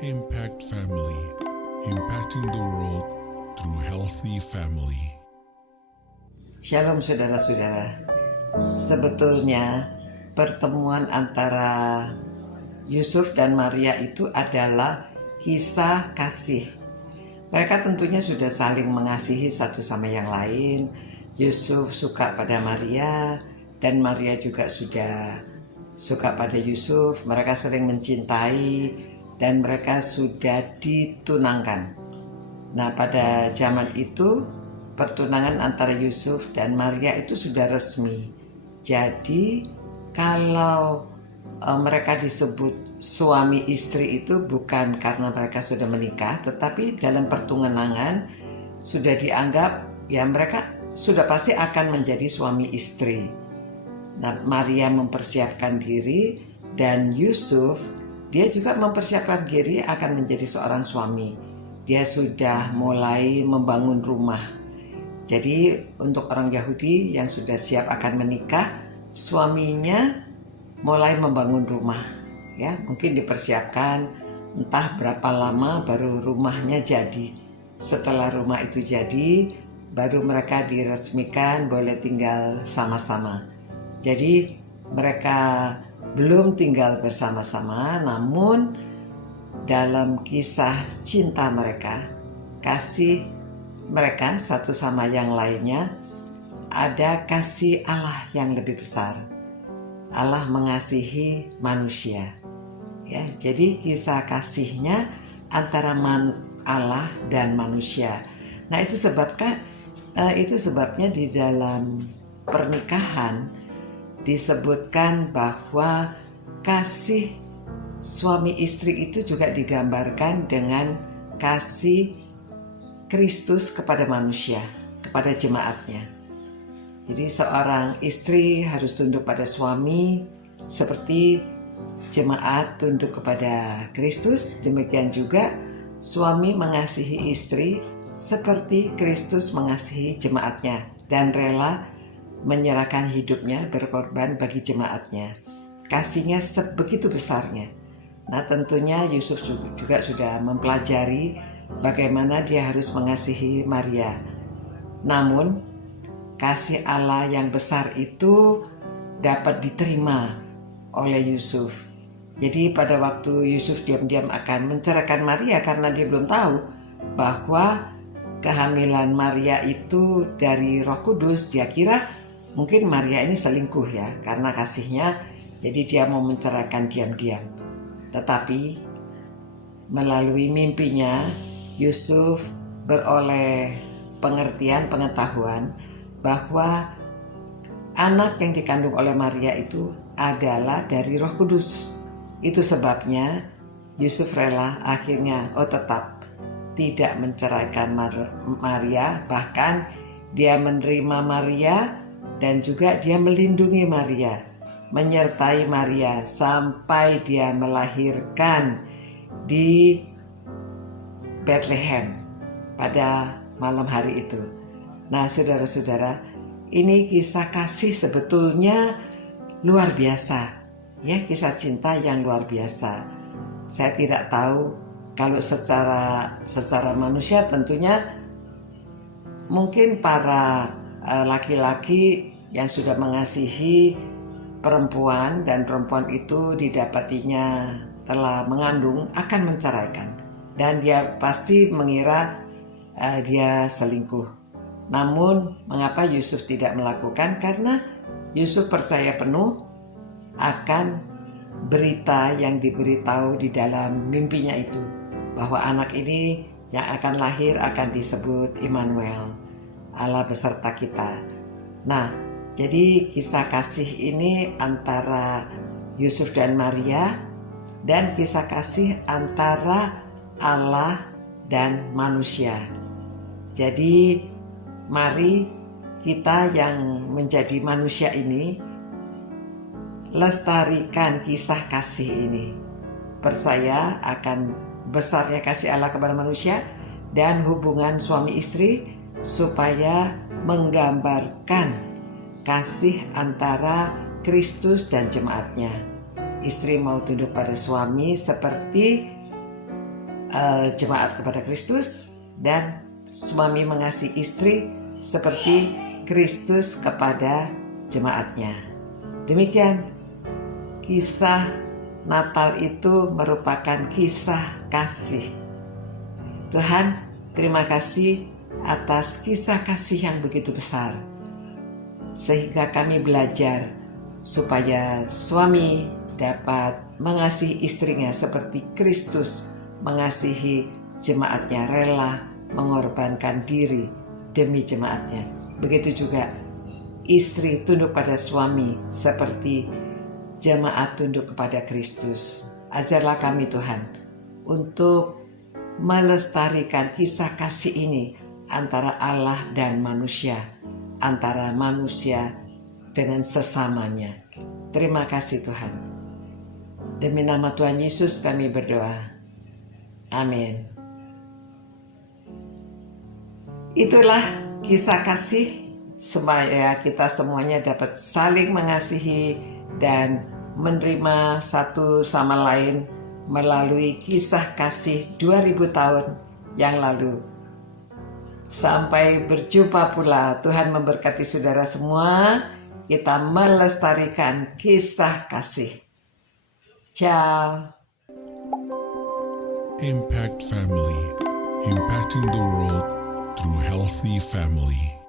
Impact Family, impacting the world through healthy family. Shalom saudara-saudara. Sebetulnya pertemuan antara Yusuf dan Maria itu adalah kisah kasih. Mereka tentunya sudah saling mengasihi satu sama yang lain. Yusuf suka pada Maria dan Maria juga sudah suka pada Yusuf. Mereka sering mencintai dan mereka sudah ditunangkan. Nah, pada zaman itu pertunangan antara Yusuf dan Maria itu sudah resmi. Jadi kalau mereka disebut suami istri itu bukan karena mereka sudah menikah, tetapi dalam pertunangan sudah dianggap ya mereka sudah pasti akan menjadi suami istri. Nah, Maria mempersiapkan diri dan Yusuf dia juga mempersiapkan diri akan menjadi seorang suami. Dia sudah mulai membangun rumah. Jadi untuk orang Yahudi yang sudah siap akan menikah, suaminya mulai membangun rumah. Ya, mungkin dipersiapkan entah berapa lama baru rumahnya jadi. Setelah rumah itu jadi, baru mereka diresmikan boleh tinggal sama-sama. Jadi mereka belum tinggal bersama-sama, namun dalam kisah cinta mereka, kasih mereka satu sama yang lainnya, ada kasih Allah yang lebih besar. Allah mengasihi manusia. Ya, jadi kisah kasihnya antara Allah dan manusia. Nah, itu sebabnya di dalam pernikahan disebutkan bahwa kasih suami istri itu juga digambarkan dengan kasih Kristus kepada manusia, kepada jemaatnya. Jadi seorang istri harus tunduk pada suami seperti jemaat tunduk kepada Kristus. Demikian juga suami mengasihi istri seperti Kristus mengasihi jemaatnya dan rela menyerahkan hidupnya berkorban bagi jemaatnya. Kasihnya sebegitu besarnya. Nah, tentunya Yusuf juga sudah mempelajari bagaimana dia harus mengasihi Maria. Namun kasih Allah yang besar itu dapat diterima oleh Yusuf. Jadi pada waktu Yusuf diam-diam akan menceraikan Maria karena dia belum tahu bahwa kehamilan Maria itu dari Roh Kudus, dia kira mungkin Maria ini selingkuh ya karena kasihnya, jadi dia mau menceraikan diam-diam. Tetapi melalui mimpinya Yusuf beroleh pengetahuan bahwa anak yang dikandung oleh Maria itu adalah dari Roh Kudus. Itu sebabnya Yusuf rela akhirnya tetap tidak menceraikan Maria, bahkan dia menerima Maria dan juga dia melindungi Maria, menyertai Maria sampai dia melahirkan di Bethlehem pada malam hari itu. Nah, saudara-saudara, ini kisah kasih sebetulnya luar biasa. Ya, kisah cinta yang luar biasa. Saya tidak tahu kalau secara manusia tentunya mungkin para laki-laki yang sudah mengasihi perempuan dan perempuan itu didapatinya telah mengandung akan menceraikan dan dia pasti mengira dia selingkuh. Namun mengapa Yusuf tidak melakukan? Karena Yusuf percaya penuh akan berita yang diberitahu di dalam mimpinya itu, bahwa anak ini yang akan lahir akan disebut Immanuel, Allah beserta kita. Nah, jadi kisah kasih ini antara Yusuf dan Maria dan kisah kasih antara Allah dan manusia. Jadi mari kita yang menjadi manusia ini lestarikan kisah kasih ini. Percaya akan besarnya kasih Allah kepada manusia dan hubungan suami istri supaya menggambarkan kasih antara Kristus dan jemaatnya. Istri mau tunduk pada suami seperti jemaat kepada Kristus, dan suami mengasihi istri seperti Kristus kepada jemaatnya. Demikian, kisah Natal itu merupakan kisah kasih. Tuhan, terima kasih atas kisah kasih yang begitu besar, sehingga kami belajar supaya suami dapat mengasihi istrinya seperti Kristus mengasihi jemaatnya, rela mengorbankan diri demi jemaatnya. Begitu juga istri tunduk pada suami seperti jemaat tunduk kepada Kristus. Ajarlah kami Tuhan untuk melestarikan kisah kasih ini antara Allah dan manusia, antara manusia dengan sesamanya. Terima kasih Tuhan. Demi nama Tuhan Yesus kami berdoa. Amin. Itulah kisah kasih supaya kita semuanya dapat saling mengasihi dan menerima satu sama lain melalui kisah kasih 2000 tahun yang lalu. Sampai berjumpa pula. Tuhan memberkati saudara semua. Kita melestarikan kisah kasih. Ciao. Impact Family, impacting the world through healthy family.